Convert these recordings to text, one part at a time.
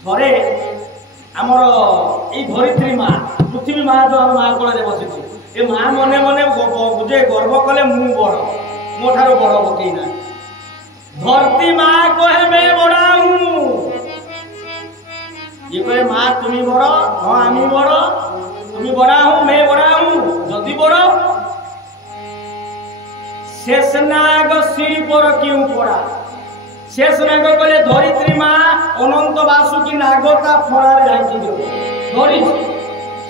थरे आमर ये धरित्री माँ पृथ्वी माँ जो आम माँ कोड़े बसी ये माँ मने मने बुझे गर्व कले मु बड़ मो ठार बड़ पकई ना धरती माँ कहे मैं बड़ा हूँ ये कहे माँ तुम्हें बड़ हाँ आमी बड़ तुम्हें बड़ा हूँ मैं बड़ा हूँ जदि बड़ शेषनाग श्री पर क्यों पड़ा शेषनाग कहले धरित्री माँ अनंत बासुकी नागता फड़ारे ढांकी धरी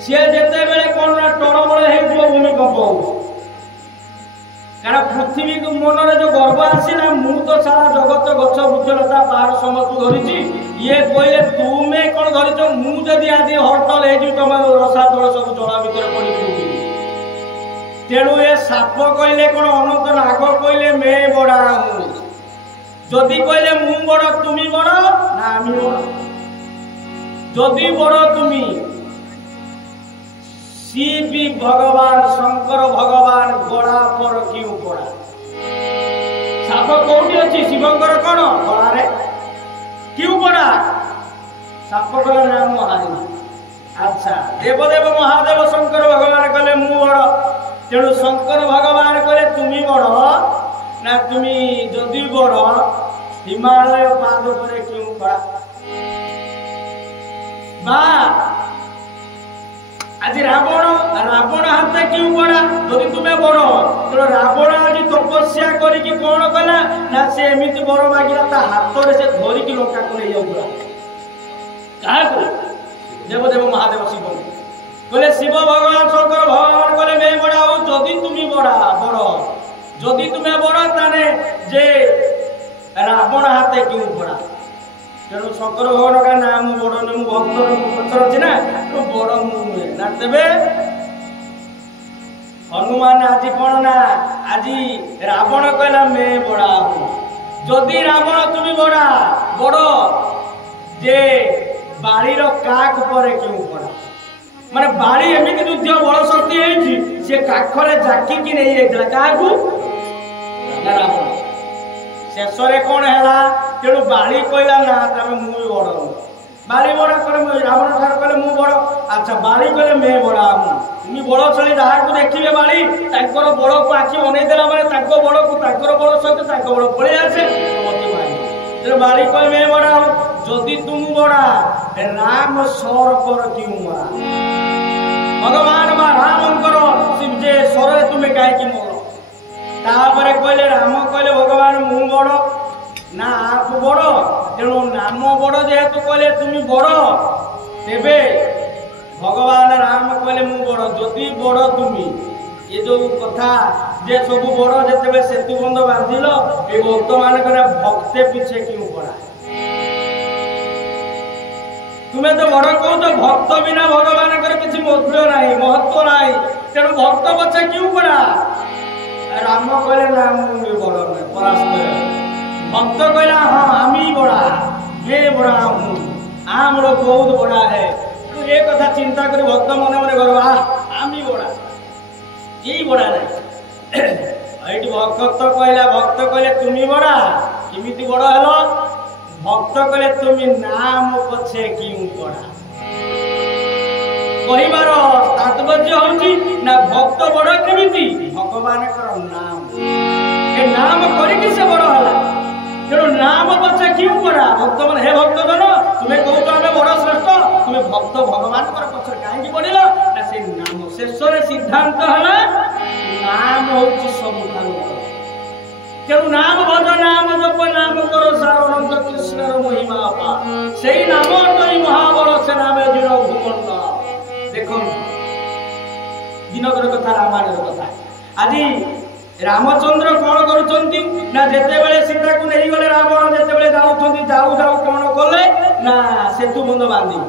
सी जिते बेले कौन ना टड़बड़ हो भूमिकंप हो कारण पृथ्वी मनरे जो गर्व आसला मु तो सारा जगत गछ वृक्षलता पहाड़ समस्त धरी ये कहले तुम्हें कौन धरिच मुझे आज हड़ताल हो तुम रसा तल सब जला भितर पड़ी तेणु ये साप कहले कौन अनंत नाग कहले मैं बड़ा हूँ जदि कहले मु बड़ तुमी बड़ ना आमी बड़ जदि बड़ तुमी सी भी भगवान शंकर भगवान गड़ा पर क्यों पड़ा साप कौटी अच्छी शिवंकर कौन गड़े क्यों पड़ा साप कला नाम महादेव अच्छा देवदेव महादेव शंकर भगवान कहले मु बड़ तेणु शंकर भगवान कहले तुमी बड़ ना तुमी जदि बड़ हिमालय पाद पर क्यों पड़ा बा आज रावण रावण हाथ क्यों पड़ा जदि तुम्हें बड़ तेणु रावण आज तपस्या करिकी कौन कला ना से एमिति बड़ मागिला ता हाथ रे से धरिकी लंका को नहीं जाउला काहे देवदेव महादेव शिव कहले शिव भगवान शंकर भगवान कहले मैं बड़ा हूँ जदि तुम्हें बड़ा बड़ जदि तुम्हें बड़ ताने जे रावण हाथे क्यों पड़ा तेणु शंकर भगवान का नाम बड़ नहीं भक्त पथर अच्छी ना तो बड़ मुझे ना तेरे हनुमान आज कौन ना आज रावण कहला मैं बड़ा हूँ जदि रावण तुम्हें बड़ा बड़ जे बाड़ीर काक पर क्यों पड़ा माने बाड़ी एमिति युद्ध बड़ शक्ति है से काखरे जाकिकी नहीं जाइला काकू रावण शेष कौन है तेणु बाड़ी कहला ना तमें मुझे बड़ हूँ बाड़ी बड़ा करे रावण ठार कहले मु बड़ अच्छा बाड़ी कहले मैं बड़ा हूँ तुम बड़ छड़ी जहाँ को देखिए बाड़ी तांकर बड़ को आखि बन देला माने तांको बड़ को तांकर बड़ सहित तांको बड़ पड़े आसे समझ मारी तेणु बाड़ी कहे मैं बड़ा हूँ जदि तुम बड़ा राम सर पर क्यों मरा भगवान बा रामंकर जे सर तुम्हें कहीं मर तापरे कहले राम कहले भगवान मु बड़ ना आप बड़ तेणु नाम बड़ जेहेतु कहले तुम बड़ तेबे भगवान राम कहले मु बड़ जदि बड़ तुमी ये जो कथा जे सब बड़ जिते सेतु बंध बांधिल ये भक्त मान भक्ते पीछे क्यों पड़ा तुम्हें तो बड़ कहो तो भक्त बिना भगवान किसी महत्व नहीं महत्व नहीं तेणु भक्त पछे क्यों पड़ा राम कहले ना मुझे बड़ नहीं परास्त भक्त कहला हाँ आमी बड़ा मैं बड़ा हूँ आम लोग बहुत बड़ा है तो ये कथा चिंता कर भक्त मन मन कर आमी बड़ा यही बड़ा नहीं भक्त कहला भक्त कहले तुम्हें बड़ा किमिति बड़ हेल भक्त कहले तुम्हें नाम पछे क्यों पड़ा कहिबार तात्पर्य होची ना भक्त बड़ केमिति भगवान नाम ए नाम करिक से बड़ हला तेणु नाम पछे क्यों पड़ा भक्त मन हे भक्त जन तुम्हें कहू तो आम बड़ श्रेष्ठ तुम्हें भक्त भगवान पछे कहीं पड़िल ना से नाम शेष सिद्धांत है नाम होची सब तेणु नाम भज नाम जप नाम करो सारनंद कृष्ण महिमा पा से नाम महाबल से नाम जीण भूमंड देख दिनकर कथा रामायण कथा आज रामचंद्र कौन करुछंती ना जेते बेले सीता को नहीं गले रावण जेते बेले जाउछंती जाऊ जाऊ कौन कले ना सेतु बंध बांधी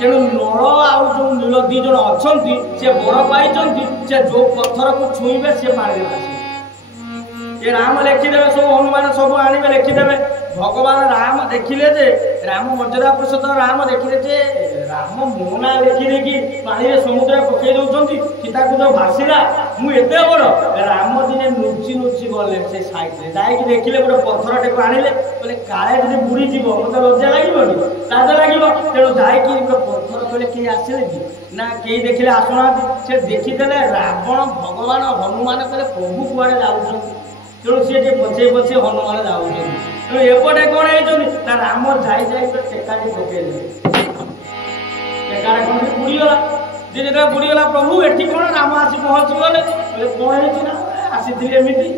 तेणु नल आउ जो नील दी जन अछंती से बड़ पाइछंती से जो पत्थर को छुईबे से मारिदेला ये राम लिखिदेवे सब हनुमान सब आने लिखिदेवे भगवान राम देखिले जे राम मर्यादा पुरुषोत्तम राम देखिले जे राम मोना लिखिदे कि पानी समुद्र पकई दौरान सीता को जो भाषिला मुझे बड़ राम दिने नुची नुची गले से साइड जाकि देखिले गोटे पत्थर टे आनिले बोले काले जी बुड़ी जीव मत लज्जा लगे ଲାଗିबନି लाज लागिबो तेणु जाई कि पत्थर कले के आसिले कि ना के देखिले आसुना से देखिदेले रावण भगवान हनुमान कले प्रभु कुआडे जाउछन तेणु सी जे बचे बचे हनुमान जाउछन तेणु एपटे कोन हेजोनी ना राम जाई जाई तो टेकाटी पकेले टेकारे कोन बुड़ी गला जे जे बुड़ी गला प्रभु एठी कोन राम आसी पहुंच गले कोन हेछि ना आसी दिले एमिति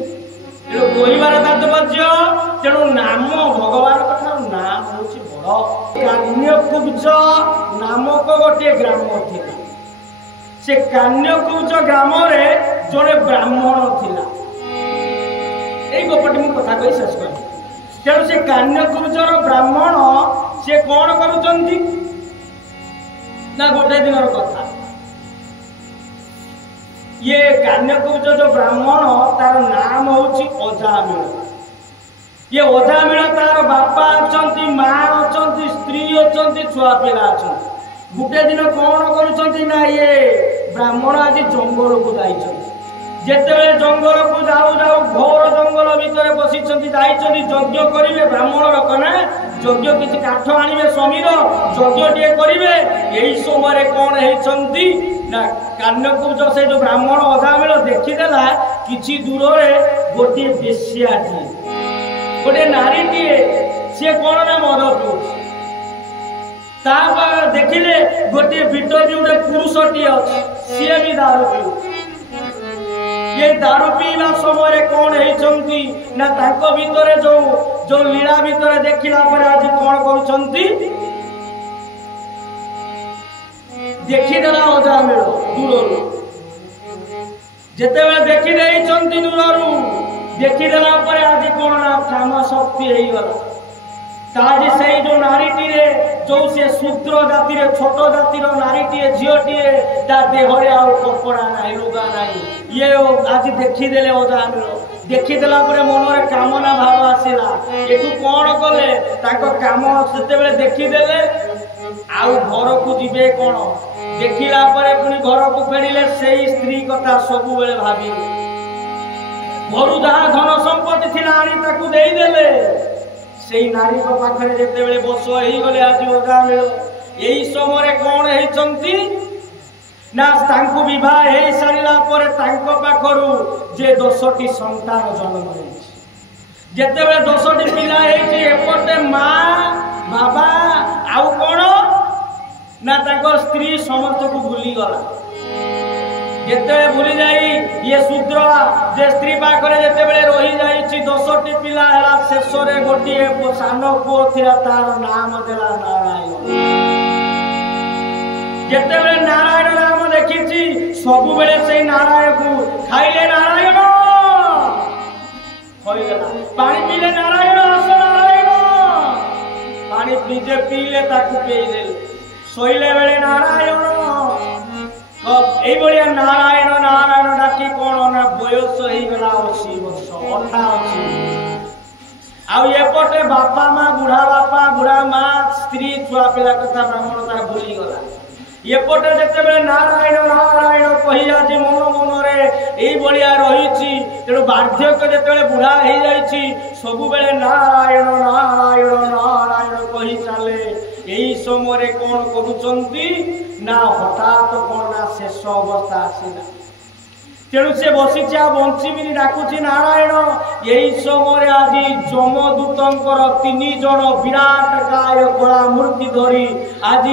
तेणु कहबार तात्पर्य तेणु नाम भगवान कथा नाम हूँ बड़ कान्यकुब्ज नामक गोटे ग्राम थिला से कान्यकुब्ज ग्राम रे जड़े ब्राह्मण थिला एई गोपटी मु कथा कहि शेष कर तेणु से कान्यकुब्जर ब्राह्मण से कौन करुचंती ना गोटे दिन कथा ये कान्यकुब्ज जो ब्राह्मण तार नाम हूँ अजामिल ये अजामिल तार बापा अच्छा माँ अच्छा स्त्री अच्छा छुआ पिला अच्छा गोटे दिन कौन कर ये ब्राह्मण आज जंगल को जिते जंगल को जाऊ जाऊ घोर जंगल भितर बसी यज्ञ करेंगे ब्राह्मण लोक ना यज्ञ किसी काठ आने स्वामीर यज्ञ टे करेंगे यही समय कौन होती ना कान्यकुब्ज से जो ब्राह्मण अजामिल देखीदेला किसी दूर में गोटे बेश्याटी गोटे नारीटीए सी कौन ना मद पीऊ देखिले गोटे भितर गोटे पुरुषटी अच्छे सी भी दारू पीऊ ये दारू पीवा समय कौन होती ना तांको भितर जो जो लीला भितर देखला पर आज कौन करुछंती देखीदेला अजामिल दूर जिते देखी दूर देखीदेला आज कौन ना काम शक्ति हो आज से जो नारीटी जो से शूद्र जाति छोट जातिर नारीटी झीटीए देहरे आ कपड़ा ना लुगा ना ये आज देखीदे अजामिल देखीदेला मन कामना भाव आसला एठू कौन कले काम से देखीदे आउ घर को जीवे कौन देखला पुणी घर को फेरिले से स्त्री कथा सब बेले भावी घर जहाँ धन संपत्ति थी आनी से नारी पाखे जिते बस हो गले आज अजामिल यही समय कौन होती ना विवाह हो सारा पाखर जे 10टी संतान जन्म होते 10टी पिला एपटे माँ बाबा आउ कौन ना स्त्री समस्त को भूली गला जिते भूली जाई ये शूद्र जे स्त्री पाखरे जिते रही जाइछि 10टी पिला है शेष में गोटे सान पुओ थिला तार नाम देला नारायण जिते नारायण नाम देखी सब बेले से नारायण को खाइले नारायण पानी पीले नारायण आस नारायण पानी निजे पीले पीले शोले बेले नारायण ये नारायण नारायण डाकी कौन ना बयस होगला 80 वर्ष 88 आउटे बापा माँ बुढ़ा बापा बुढ़ा माँ स्त्री छुआ पिला कथा ब्राह्मण तार भूली गला एपटे जिते नारायण नारायण कही आज मन मन में रही तेणु बार्धक्य जिते बुढ़ा हो जाइए सब बेले नारायण नारायण नारायण कही चले यही समय कौन करुचंती ना हठात कौन ना शेष अवस्था आसला तेणु से बसी बंची डाकुची नारायण यही समय आज जमदूतर 3 जन विराट काय कला मूर्ति धरी आज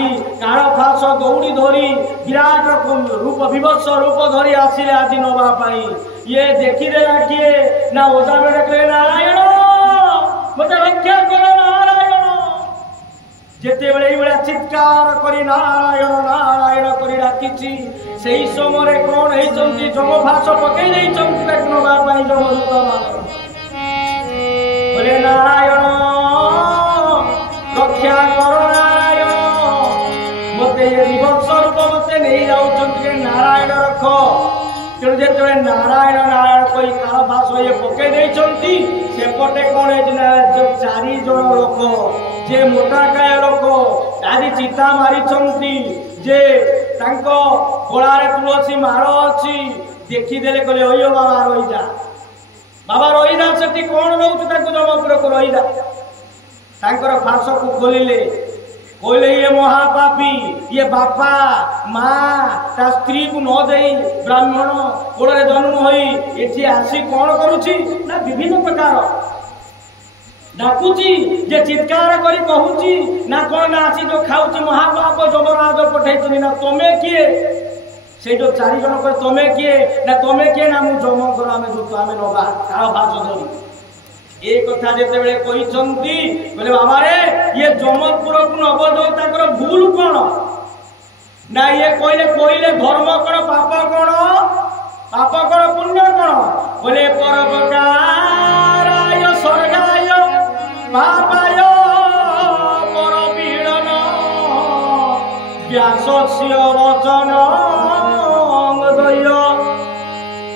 काल फास दौड़ी धरी विराट रूप विभत्स रूप धरी आसिले आज नवाई ये देखीदेला किए ना अजामिल कहे नारायण मत रक्षा कर नारायण जिते बड़े चित्कार करी नारायण नारायण करी डाकी से समय कौन होती जमभाष पकई नवाई जमदूत बोले नारायण रक्षा कर नारायण मत ये विभत्स रूप मत नहीं जाऊँ नारायण रख तेणु जो नारायण नारायण कही काल भाष ये पकई सेपटे कौन जो 4 जन लोक जे मोटाकाय लोक आज चिता मारी जे गलार तुलसी मार अच्छी देखीदेले कहले अयो बाबा रहीजा बाबा रहीजा से कौन रोच जमपुर को रहीजा फाश को खोलिले कहले ये महापापी ये बापा माँ ता स्त्री को न दे ब्राह्मण कोड़े जन्म होई एठी आसी कौन करुची ना विभिन्न प्रकार डाकुची जे चित्कार करी कहूची ना कौन ना आसी जो खाऊची महापाप जमराज पठेइतनी ना तमे किए से जो चारि जन को तमे किए ना मु जम कर आमे जो आमे नबा काळ भाज धरी ए कथा जेते बेले कहिसंती बोले बाबा रे ये जमपुर को नब जो ताकर भूल कोन ना ये कोइले धर्म कोन पाप कोन पुण्य कोन बोले परोपकाराय स्वर्गाय पापाय परपीडन व्यासस्य वचन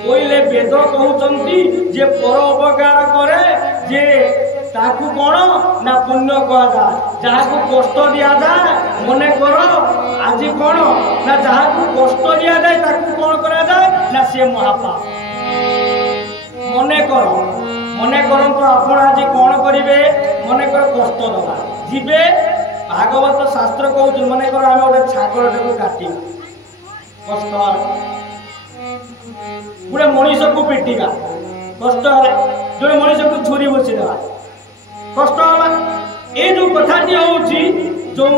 कहले वेद कहते जे परोपकार करे जे ताकू कौन ना पुण्य कह जाए जहाँ को कष्ट दिया जाए मन कर आज कौन ना जहाँ को कष्ट दिया जाए ताकू कौन करा जाए ना से महापाप मन कर तो आप आज कौन करेंगे मन कर कष्ट दबा जीवे भागवत शास्त्र कहते मन कर आम गोटे छागल को काट कष्ट गोटे मनीष को पिटिका कष्ट है जो मनीष को छुरी बसी देवा कष्ट है ये जो कथाटी होची जो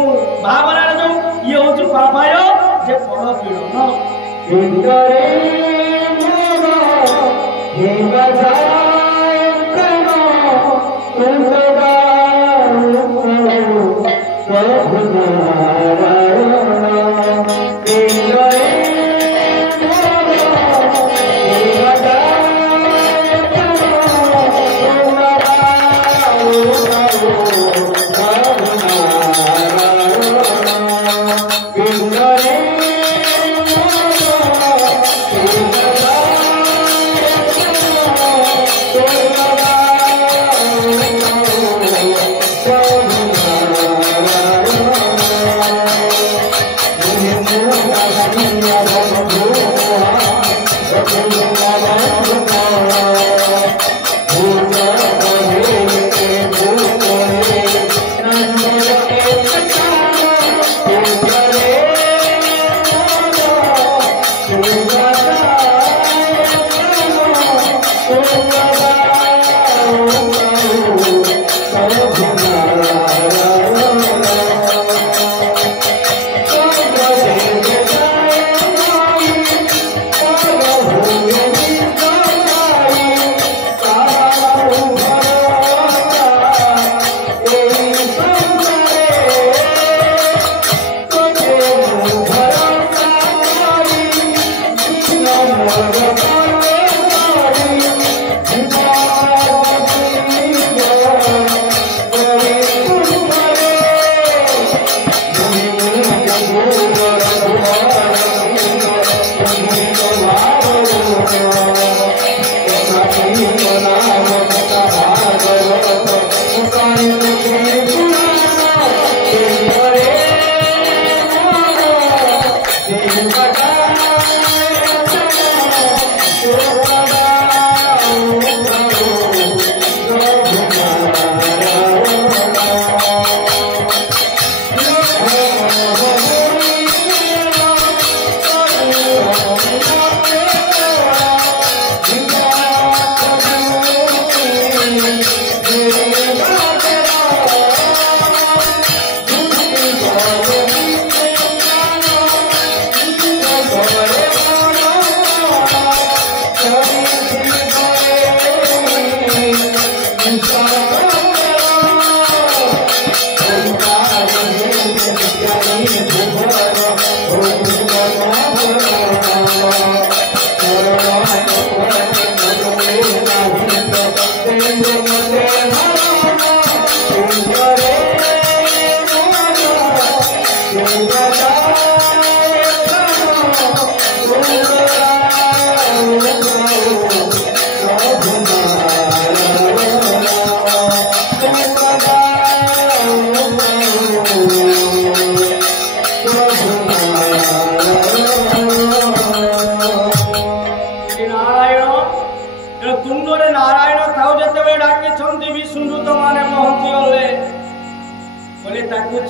भावना जो ये होची पापाय जे पर पीड़न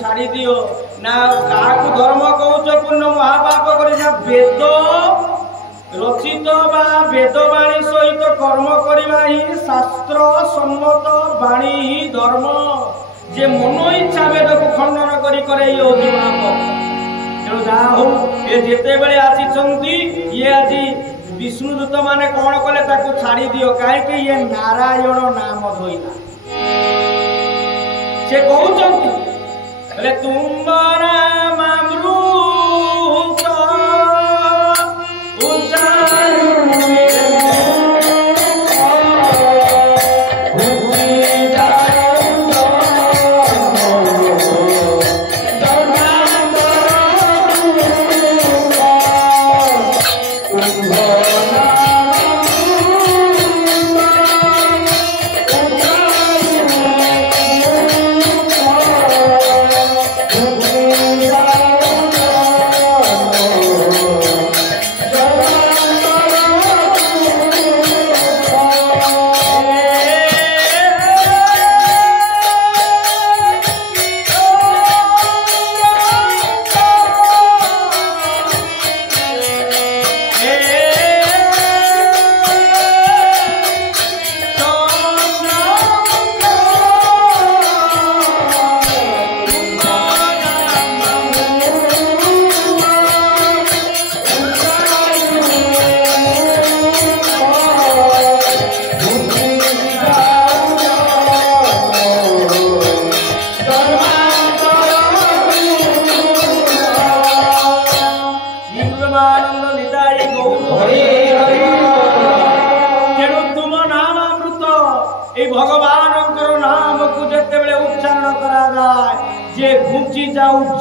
छाड़ी दियो ना काकु धर्म कहूच पुण्य महापाप करे जा वेद रचित बा वेदवाणी सहित कर्म करवा ही शास्त्र सम्मत वाणी ही धर्म जे मन इच्छा वेद को खंडन करी करे ये होची महापाप तेणु जहाँ हो ये जेते बेले आसी ये आज विष्णुदूत माने कौन कले ताको छाड़ी दियो कहीं ये नारायण नाम धोइला से कहते तुम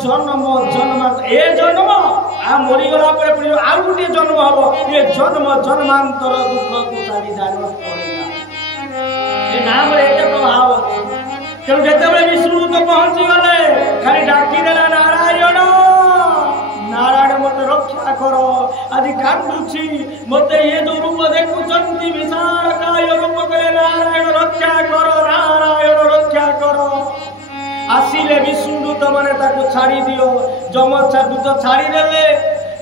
जन्म जन्म ए जन्म आ मरीगला आउ गोटे जन्म हम ये जन्म जन्मांतर दुख को छाड़ी जाना नाम प्रभाव तेणु जिते विष्णु तो पहुंची गले खाली डाकिदेला नारायण नारायण मत रक्षा कर आज कांदुची मत ये जो रूप देखुंट विशाल काय रूप करे नारायण रक्षा कर नारायण रक्षा कर आसिले विष्णुदूत माने ताको छाड़ी दियो जमदूत छाड़ी देले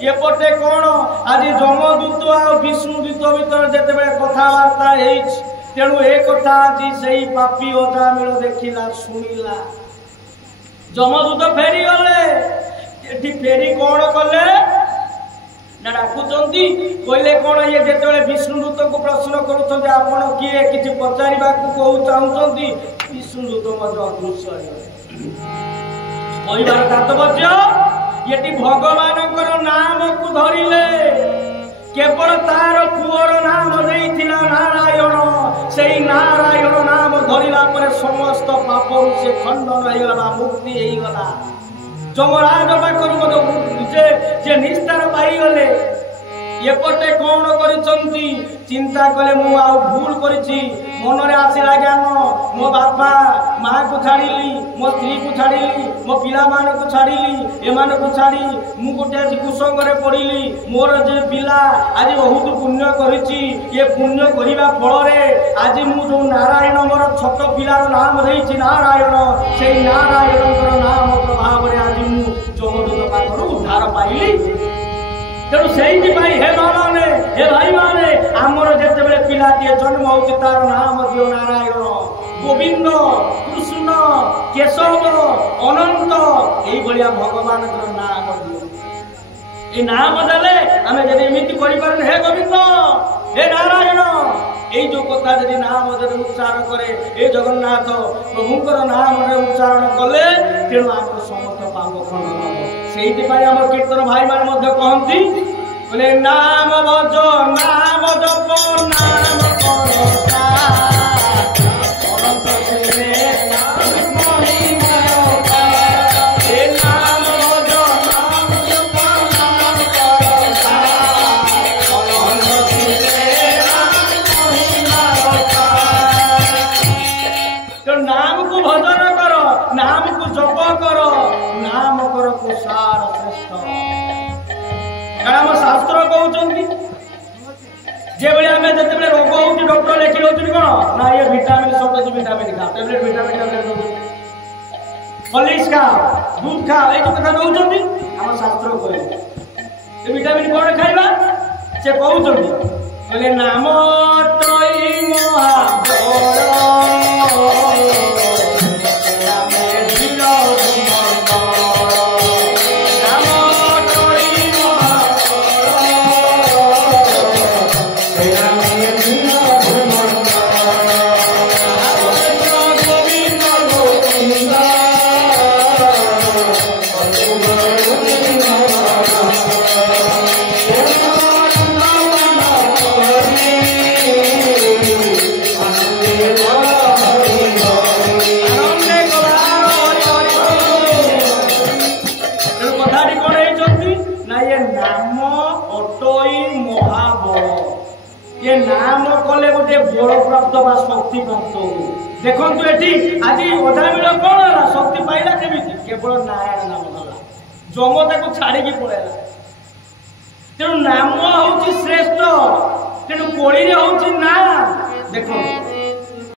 एपटे कौन आज जमदूत आ विष्णुदूत भीतर जेते बेले कथबार्ता हेछि तेणु ए कथा आज सेही पापी अजामिल देखिला सुनिला जमदूत फेरी गले एठी फेरी कौन कले ना डाकुचंती कहले कौन ये जेते विष्णुदूत को प्रश्न करूछन आपण किए किछि पचारिबा को कहू चाहुचंती विष्णुदूत मज अदृश्य कहबार तात्पर्य ये भगवान नाम को धरिले केवल तार पुअर नाम देइथिला नारायण से नारायण नाम धरिला पर समस्त पाप से खंडन होइगला मुक्ति होइगला जमराज पाखर जे निस्तार पाइगले एपटे कौन करिसंती चिंता कले मु आ भूल करिछि मनरे आसिला ज्ञान मो बापा माँ को छाड़िली मो स्त्री को छाड़िली मो पिला मान को छाड़िली एमान को छाड़ी मु गोटे आज कुसंगरे पड़िली मोर जे पिला आज बहुत पुण्य करिछि ये पुण्य करिबा फल रे आज मु जो नारायण मोर छोट पिलार नाम देइछि नारायण से नारायणकर नाम प्रभाव रे आज मु जमदूत पाखर उद्धार पाइली तेणु से हे माने हे भाई माने आमर जिते बड़े पिलाटे जन्म होची तार नाम दियो नारायण गोविंद कृष्ण केशव अनंत ये भगवान नाम दियो ये नाम देले आम जब एमती कर हे गोविंद हे नारायण ये जो कथा जब नाम जब उच्चारण करे ये जगन्नाथ प्रभुंर नाम उच्चारण कले तेणु आम समस्त पाप खंडन हम से कीर्तन भाई मान कहती बोले नाम भज नाम जप नाम नाम को भजन कर नाम को जप कर नाम कर कुसार श्रेष्ठ शास्त्र कहते जिते रोग हो डॉक्टर लिखी दौर कौन ना ये भिटामिन सब भिटामिन खा टेबलेट भिटामिन हॉर्लिक्स खाओ दूध खाओ ये कथा कहते आम शास्त्र कहे विटामिन कौन खाइबा से कहते नाम तई ये नाम कले गोटे बड़ प्राप्त बा शक्ति प्राप्त हो देखो ये आज अधामिल कौन है शक्ति पाइला केमी केवल नारायण नाम धरला जमता को छाड़ी पड़ेगा तेणु नाम हूँ श्रेष्ठ तेणु कली हूँ नाम देखो